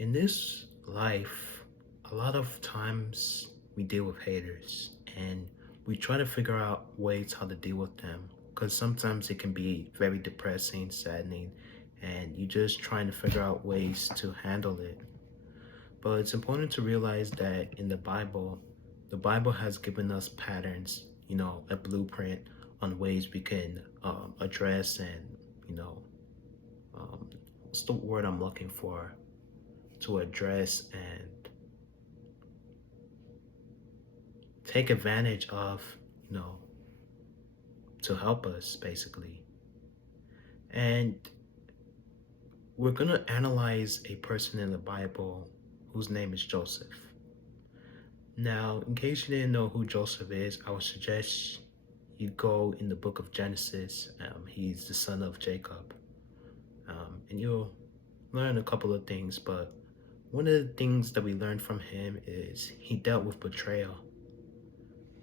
In this life, a lot of times we deal with haters and we try to figure out ways how to deal with them because sometimes it can be very depressing, saddening, and you're just trying to figure out ways to handle it. But it's important to realize that in the Bible has given us patterns, a blueprint on ways we can address and, you know, um, what's the word I'm looking for? To address and take advantage of, you know, to help us basically. And we're going to analyze a person in the Bible whose name is Joseph. Now, in case you didn't know who Joseph is, I would suggest you go in the book of Genesis. He's the son of Jacob. And you'll learn a couple of things, but one of the things that we learned from him is he dealt with betrayal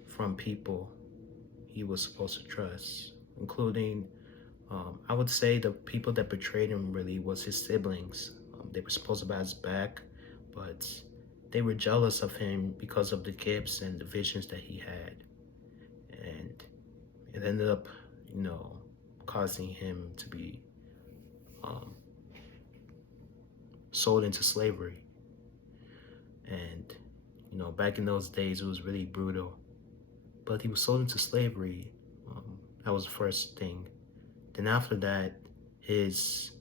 from people he was supposed to trust, including, I would say the people that betrayed him really was his siblings. They were supposed to have his back, but they were jealous of him because of the gifts and the visions that he had. And it ended up, you know, causing him to be um, sold into slavery. And, back in those days, it was really brutal. But he was sold into slavery. That was the first thing. Then after that, his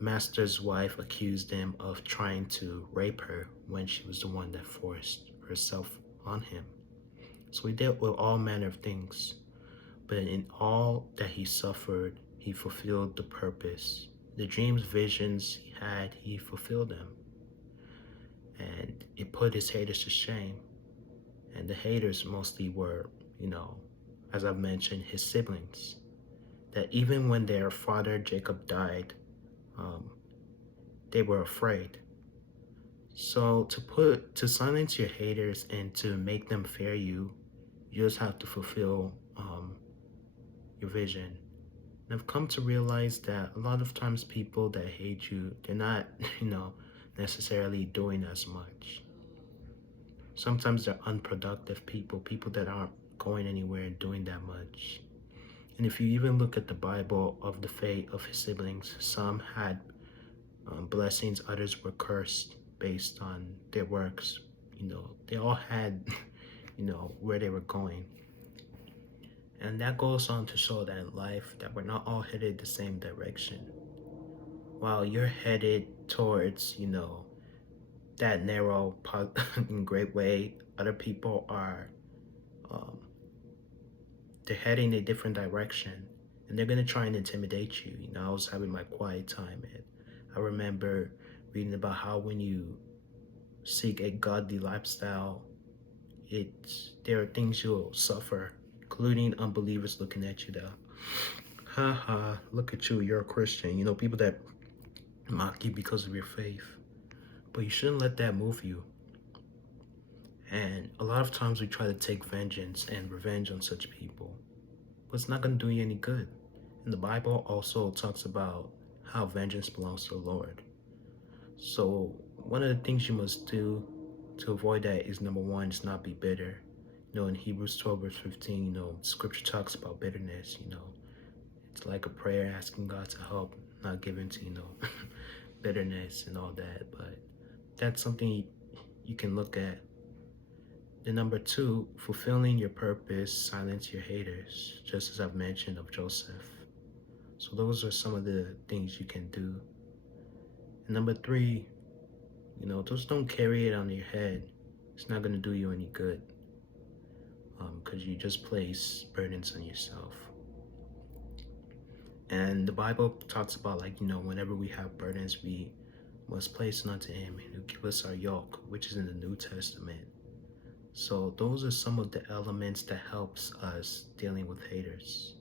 master's wife accused him of trying to rape her when she was the one that forced herself on him. So he dealt with all manner of things. But in all that he suffered, he fulfilled the purpose. The dreams, visions he had, he fulfilled them. And it put his haters to shame. And the haters mostly were, as I've mentioned, his siblings. That even when their father Jacob died, um, they were afraid. So to silence your haters and to make them fear you, you just have to fulfill your vision. And I've come to realize that a lot of times people that hate you, they're not, necessarily doing as much. Sometimes they're unproductive people that aren't going anywhere and doing that much. And if you even look at the Bible of the fate of his siblings, some had blessings, others were cursed based on their works. They all had, where they were going. And that goes on to show that in life that we're not all headed the same direction. While you're headed towards, that narrow and great way, other people are they're heading a different direction and they're gonna try and intimidate you. I was having my quiet time and I remember reading about how when you seek a godly lifestyle, there are things you'll suffer, including unbelievers looking at you though. Ha, look at you, you're a Christian. People that mock you because of your faith. But you shouldn't let that move you. And a lot of times we try to take vengeance and revenge on such people, but it's not going to do you any good. And the Bible also talks about how vengeance belongs to the Lord. So one of the things you must do to avoid that is, number one, is not be bitter. In Hebrews 12 verse 15, scripture talks about bitterness. It's like a prayer asking God to help, not give into, bitterness and all that. But that's something you can look at. Then number two, fulfilling your purpose, silence your haters, just as I've mentioned of Joseph. So those are some of the things you can do. And number three, just don't carry it on your head. It's not going to do you any good because you just place burdens on yourself. And the Bible talks about, whenever we have burdens, we must place it unto him. He'll give us our yoke, which is in the New Testament. So those are some of the elements that helps us dealing with haters.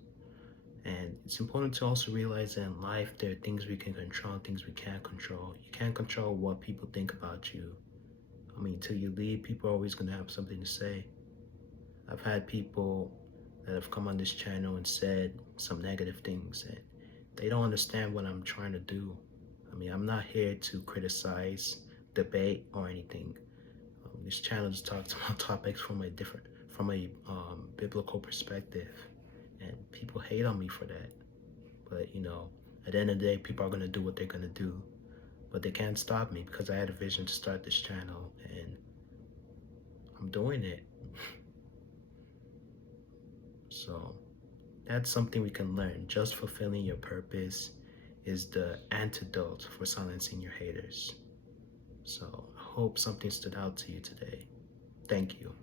And it's important to also realize that in life, there are things we can control, things we can't control. You can't control what people think about you. Till you leave, people are always going to have something to say. I've had people that have come on this channel and said some negative things, and they don't understand what I'm trying to do. I'm not here to criticize. debate or anything. This channel just talks about topics from a biblical perspective, and people hate on me for that. But at the end of the day, people are gonna do what they're gonna do, but they can't stop me because I had a vision to start this channel, and I'm doing it. So that's something we can learn. Just fulfilling your purpose is the antidote for silencing your haters. So I hope something stood out to you today. Thank you.